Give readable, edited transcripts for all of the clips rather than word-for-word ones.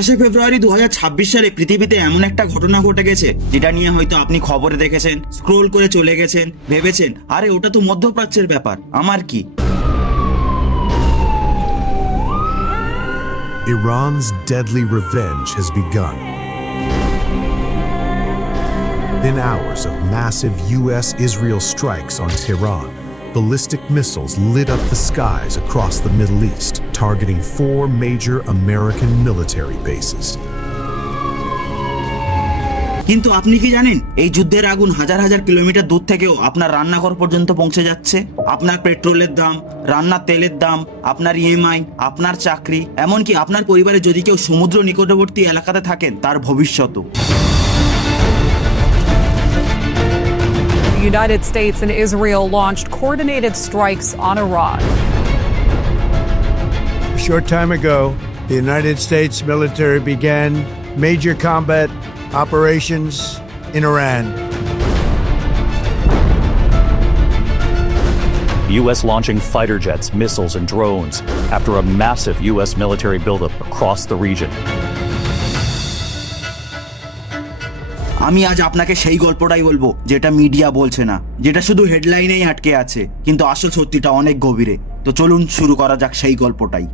28শে ফেব্রুয়ারি 2026 সালে পৃথিবীতে এমন একটা ঘটনা ঘটে গেছে যেটা নিয়ে হয়তো আপনি খবরে দেখেছেন, স্ক্রোল করে চলে গেছেন, ভেবেছেন আরে ওটা তো মধ্যপ্রাচ্যের ব্যাপার, আমার কি। Iran's deadly revenge has begun. In hours of massive US-Israel strikes on Tehran, ballistic missiles lit up the skies across the Middle East, targeting 4 major American military bases. কিন্তু আপনি কি জানেন এই যুদ্ধের আগুন হাজার হাজার কিলোমিটার দূর থেকেও আপনার রান্নাঘর পর্যন্ত পৌঁছে যাচ্ছে? আপনার পেট্রোলের দাম, রান্নার তেলের দাম, আপনার ইএমআই, আপনার চাকরি, এমনকি আপনার পরিবারে যদি কেউ সমুদ্র নিকটবর্তী এলাকাতে থাকেন তার ভবিষ্যৎও। The United States and Israel launched coordinated strikes on Iran. A short time ago, the United States military began major combat operations in Iran. The U.S. launching fighter jets, missiles, and drones after a massive U.S. military buildup across the region. আমি আজ আপনাকে সেই গল্পটাই বলবো যেটা media বলছে না, যেটা শুধু হেডলাইনেই আটকে আছে, কিন্তু আসল সত্যিটা অনেক গভীরে। তো চলুন শুরু করা যাক সেই গল্পটাই।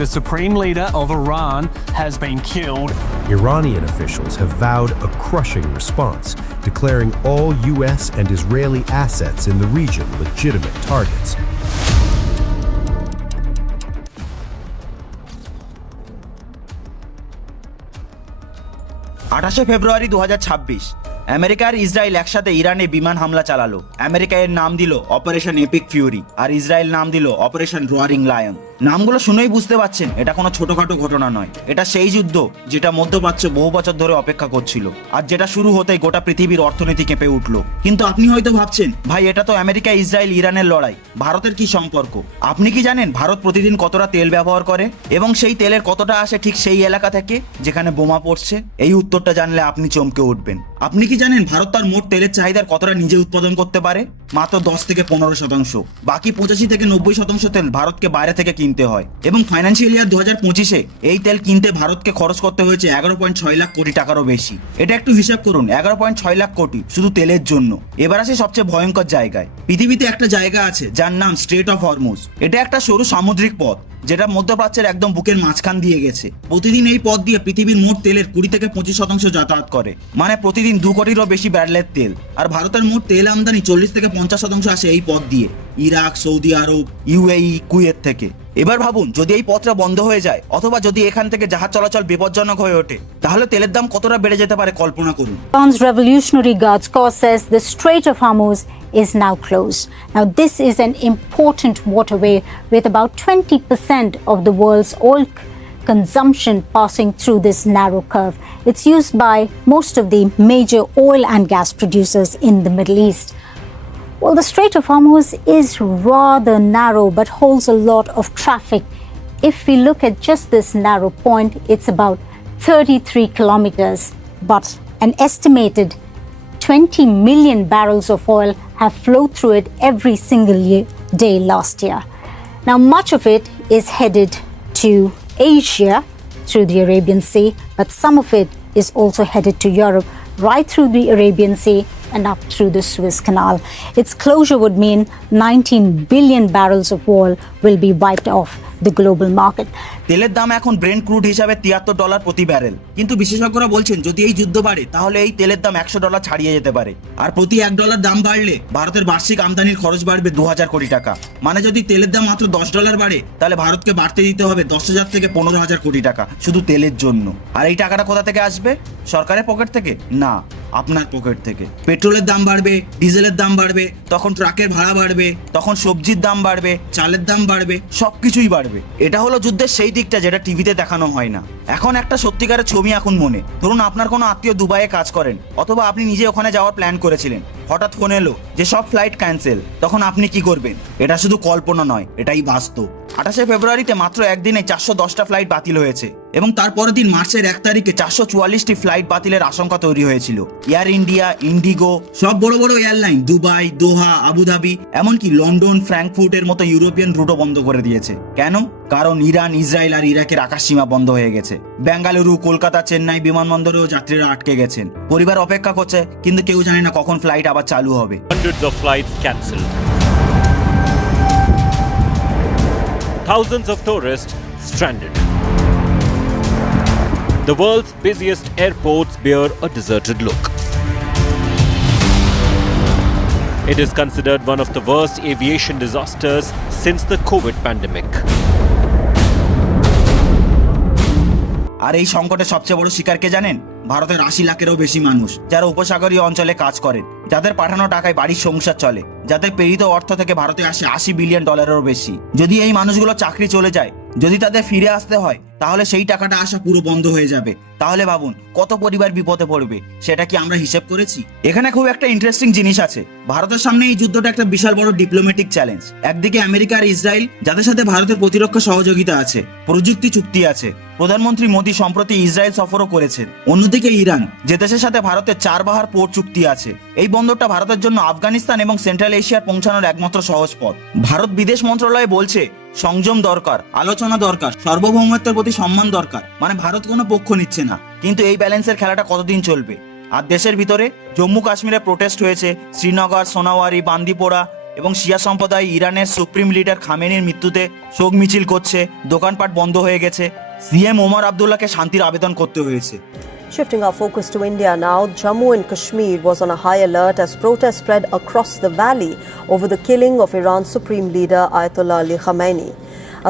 The supreme leader of Iran has been killed. Iranian officials have vowed a crushing response, declaring all US and Israeli assets in the region legitimate targets. February 2026 America আর ইসরায়েল একসাথে ইরানে বিমান হামলা চালালো। আমেরিকা এর নাম দিল অপারেশন এপিক ফিউরি, আর ইসরায়েল নাম দিল অপারেশন রোয়ারিং লায়ন। নামগুলো শুনেই বুঝতে পারছেন এটা কোনো ছোটখাটো ঘটনা নয়, এটা সেই যুদ্ধ যেটা মধ্যপ্রাচ্য বহু বছর ধরে অপেক্ষা করছিল, আর যেটা শুরু হতেই গোটা পৃথিবীর অর্থনীতি কেঁপে উঠলো। কিন্তু আপনি হয়তো ভাবছেন ভাই এটা তো আমেরিকা ইসরায়েল ইরানের লড়াই, ভারতের কি সম্পর্ক? আপনি কি জানেন ভারত প্রতিদিন কতটা তেল ব্যবহার করে এবং সেই তেলের কতটা আসে ঠিক সেই এলাকা থেকে যেখানে বোমা পড়ছে? এই উত্তরটা জানলে আপনি চমকে উঠবেন। আপনি কি জানেন ভারত তার মোট তেলের চাহিদার কতটা নিজে উৎপাদন করতে পারে? মাত্র 10 থেকে 15%। বাকি 85 থেকে 90% তেল ভারতকে বাইরে থেকে কিনতে হয়, এবং ফাইন্যান্সিয়াল ইয়ার 2025-এ এই তেল কিনতে ভারতকে খরচ করতে হয়েছে 11.6 লাখ কোটি টাকারও বেশি। এটা একটু হিসাব করুন, 11.6 লাখ কোটি শুধু তেলের জন্য। এবার আসে সবচেয়ে ভয়ঙ্কর জায়গায়। পৃথিবীতে একটা জায়গা আছে যার নাম স্ট্রেট অফ হরমুজ। এটা একটা সরু সামুদ্রিক পথ যেটা মধ্যপ্রাচ্যের একদম বুকের মাঝখান দিয়ে গেছে। প্রতিদিন এই পথ দিয়ে পৃথিবীর মোট তেলের 20 থেকে 25% যাতায়াত করে, মানে প্রতিদিন 2 কোটিরও বেশি ব্যারেলের তেল। আর ভারতের মোট তেল আমদানি 40 থেকে 50% আসে এই পথ দিয়ে, ইরাক, সৌদি আরব, ইউএই, কুয়েত থেকে। এবার ভাবুন যদি এই পথটা বন্ধ হয়ে যায় অথবা যদি এখান থেকে জাহাজ চলাচল বিপজ্জনক হয়ে ওঠে তাহলে তেলের দাম কতটা বেড়ে যেতে পারে কল্পনা করুন। Iran's Revolutionary Guards Corps says the Strait of Hormuz is now closed. Now, this is an important waterway with about 20% of the world's oil consumption passing through this narrow curve. It's used by most of the major oil and gas producers in the Middle East. Well, the Strait of Hormuz is rather narrow but holds a lot of traffic. If we look at just this narrow point, it's about 33 kilometers, but an estimated 20 million barrels of oil have flowed through it every single day last year. Now, much of it is headed to Asia through the Arabian Sea, but some of it is also headed to Europe right through the Arabian Sea and up through the Suez Canal. Its closure would mean 19 billion barrels of oil will be wiped off the global market. তেলের দাম এখন ব্রেন্ট crude হিসাবে $73 প্রতি barrel, কিন্তু বিশেষজ্ঞরা বলছেন যদি এই যুদ্ধ বাড়ে তাহলে এই তেলের দাম $100 ছাড়িয়ে যেতে পারে। আর প্রতি $1 দাম বাড়লে ভারতের বার্ষিক আমদানির খরচ বাড়বে 2000 কোটি টাকা। মানে যদি তেলের দাম মাত্র $10 বাড়ে তাহলে ভারতকে বাড়তে দিতে হবে 10,000 থেকে 15,000 কোটি টাকা শুধু তেলের জন্য। আর এই টাকাটা কোথা থেকে আসবে? সরকারের পকেট থেকে না, আপনার পকেট থেকে। পেট্রোলের দাম বাড়বে, ডিজেলের দাম বাড়বে, তখন ট্রাকের ভাড়া বাড়বে, তখন সবজির দাম বাড়বে, চালের দাম বাড়বে, সবকিছুই বাড়বে। এটা হলো যুদ্ধের সেই দিকটা যেটা টিভিতে দেখানো হয় না। এখন একটা সত্যিকারের ছবি এখন মনে, ধরুন আপনার কোনো আত্মীয় দুবাইয়ে কাজ করেন অথবা আপনি নিজে ওখানে যাওয়ার প্ল্যান করেছিলেন, হঠাৎ ফোন এলো যে সব ফ্লাইট ক্যান্সেল, তখন আপনি কি করবেন? এটা শুধু কল্পনা নয়, এটাই বাস্তব। 28শে ফেব্রুয়ারিতে মাত্র একদিনে 410টা ফ্লাইট বাতিল হয়েছে এবং তারপরের দিন মার্চের 1 তারিখে 444টি ফ্লাইট বাতিলের আশঙ্কা তৈরি হয়েছিল। এয়ার ইন্ডিয়া, ইন্ডিগো, সব বড় বড় এয়ারলাইন দুবাই, দোহা, আবুধাবি, এমনকি লন্ডন, ফ্র্যাঙ্কফুর্টের মতো ইউরোপিয়ান রুটও বন্ধ করে দিয়েছে। কেন? কারণ ইরান, ইসরায়েল আর ইরাকের আকাশসীমা বন্ধ হয়ে গেছে। বেঙ্গালুরু, কলকাতা, চেন্নাই বিমানবন্দরেও যাত্রীরা আটকে গেছেন। পরিবার অপেক্ষা করছে, কিন্তু কেউ জানে না কখন ফ্লাইট আবার চালু হবে। Hundreds of flights cancelled. Thousands of tourists stranded. The world's busiest airports bear a deserted look. It is considered one of the worst aviation disasters since the COVID pandemic. আর এই সংকটের সবচেয়ে বড় শিকার কে জানেন? ভারতের 80 লাখেরও বেশি মানুষ, যারা উপসাগরীয় অঞ্চলে কাজ করেন, যাদের পাঠানো টাকায় বাড়ির সংসার চলে, যাদের প্রেরিত অর্থ থেকে ভারতে আসে $80 বিলিয়ন বেশি। যদি এই মানুষগুলো চাকরি চলে যায়, যদি তাদের ফিরে আসতে হয়, তাহলে সেই টাকাটা আসা পুরো বন্ধ হয়ে যাবে। তাহলে ভাবুন কত পরিবার বিপদে পড়বে, সেটা কি আমরা হিসেব করেছি? এখানে খুব একটা ইন্টারেস্টিং জিনিস আছে। ভারতের সামনে এই যুদ্ধটা একটা বিশাল বড় ডিপ্লোম্যাটিক চ্যালেঞ্জ। একদিকে আমেরিকা আর ইসরায়েল, যাদের সাথে ভারতের প্রতিরক্ষা সহযোগিতা আছে, প্রযুক্তি চুক্তি আছে, প্রধানমন্ত্রী মোদী সম্প্রতি ইসরায়েল সফরও করেছেন। অন্যদিকে ইরান, যে দেশের সাথে ভারতের 4 বাহার পোর্ট চুক্তি আছে। এই বন্দরটা ভারতের জন্য আফগানিস্তান এবং সেন্ট্রাল এশিয়ার পৌঁছানোর একমাত্র সহজ পথ। ভারত বিদেশ মন্ত্রণালয় বলছে সংযম দরকার, আলোচনা দরকার, সার্বভৌমত্বের প্রতি সম্মান দরকার। মানে ভারত কোনো পক্ষ নিচ্ছে না, কিন্তু এই ব্যালেন্সের খেলাটা কতদিন চলবে? আর দেশের ভিতরে জম্মু কাশ্মীরে প্রোটেস্ট হয়েছে, শ্রীনগর, সোনাওয়ারি, বান্দিপোরা এবং শিয়া সম্প্রদায় ইরানের সুপ্রিম লিডার খামেনির মৃত্যুতে শোক মিছিল করছে, দোকানপাট বন্ধ হয়ে গেছে। সিএম ওমর আবদুল্লাহকে শান্তির আবেদন করতে হয়েছে। Shifting our focus to India now, Jammu and Kashmir was on a high alert as protests spread across the valley over the killing of Iran's supreme leader Ayatollah Ali Khamenei.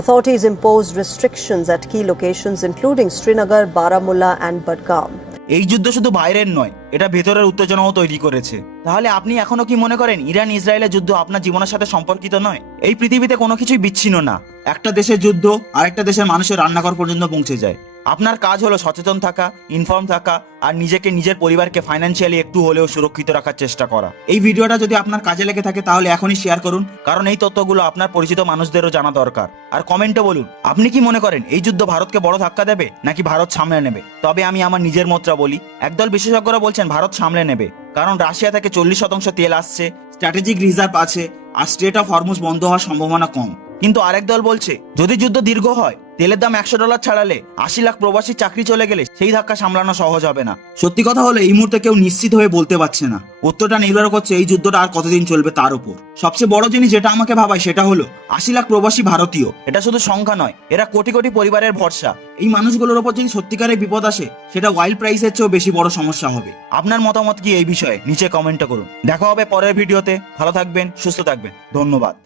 Authorities imposed restrictions at key locations including Srinagar, Baramulla and Budgam. এই যুদ্ধ শুধু বাইরের নয়, এটা ভেতরের উত্তেজনাও তৈরি করেছে। তাহলে আপনি এখনো কি মনে করেন ইরান ইসরায়েলের যুদ্ধ আপনার জীবনের সাথে সম্পর্কিত নয়? এই পৃথিবীতে কোনো কিছুই বিচ্ছিন্ন না। একটা দেশের যুদ্ধ আরেকটা দেশের মানুষের রান্নাঘর পর্যন্ত পৌঁছে যায়। আপনার কাজ হলো সচেতন থাকা, ইনফর্ম থাকা আর নিজেকে, নিজের পরিবারকে ফাইন্যান্সিয়ালি একটু হলেও সুরক্ষিত রাখার চেষ্টা করা। এই ভিডিওটা যদি আপনার কাজে লেগে থাকে তাহলে এখনই শেয়ার করুন, কারণ এই তথ্যগুলো আপনার পরিচিত মানুষদেরও জানা দরকার। আর কমেন্টে বলুন আপনি কি মনে করেন এই যুদ্ধ ভারতকে বড় ধাক্কা দেবে নাকি ভারত সামলে নেবে? তবে আমি আমার নিজের মতটা বলি, একদল বিশেষজ্ঞরা বলছেন ভারত সামলে নেবে, কারণ রাশিয়া থেকে 40% তেল আসছে, স্ট্র্যাটেজিক রিজার্ভ আছে আর স্ট্রেট অফ হরমুজ বন্ধ হওয়ার সম্ভাবনা কম। কিন্তু আরেক দল বলছে যদি যুদ্ধ দীর্ঘ হয়, তেলের দাম $100 ছাড়ালে 80 লাখ প্রবাসী চাকরি চলে গেলে সেই ধাক্কা সামলানো সহজ হবে না। সত্যি কথা হলো এই মুহূর্তে কেউ নিশ্চিত হয়ে বলতে পারছে না। উত্তরটা নির্ভর করছে এই যুদ্ধটা আর কতদিন চলবে তার উপর। সবচেয়ে বড় জিনিস যেটা আমাকে ভাবায় সেটা হলো 80 লাখ প্রবাসী ভারতীয়। এটা শুধু সংখ্যা নয়, এরা কোটি কোটি পরিবারের ভরসা। এই মানুষগুলোর উপর যদি সত্যিকারের বিপদ আসে, সেটা ওয়াইল প্রাইসের চেয়েও বেশি বড় সমস্যা হবে। আপনার মতামত কি এই বিষয়ে? নিচে কমেন্ট করুন। দেখা হবে পরের ভিডিওতে। ভালো থাকবেন, সুস্থ থাকবেন, ধন্যবাদ।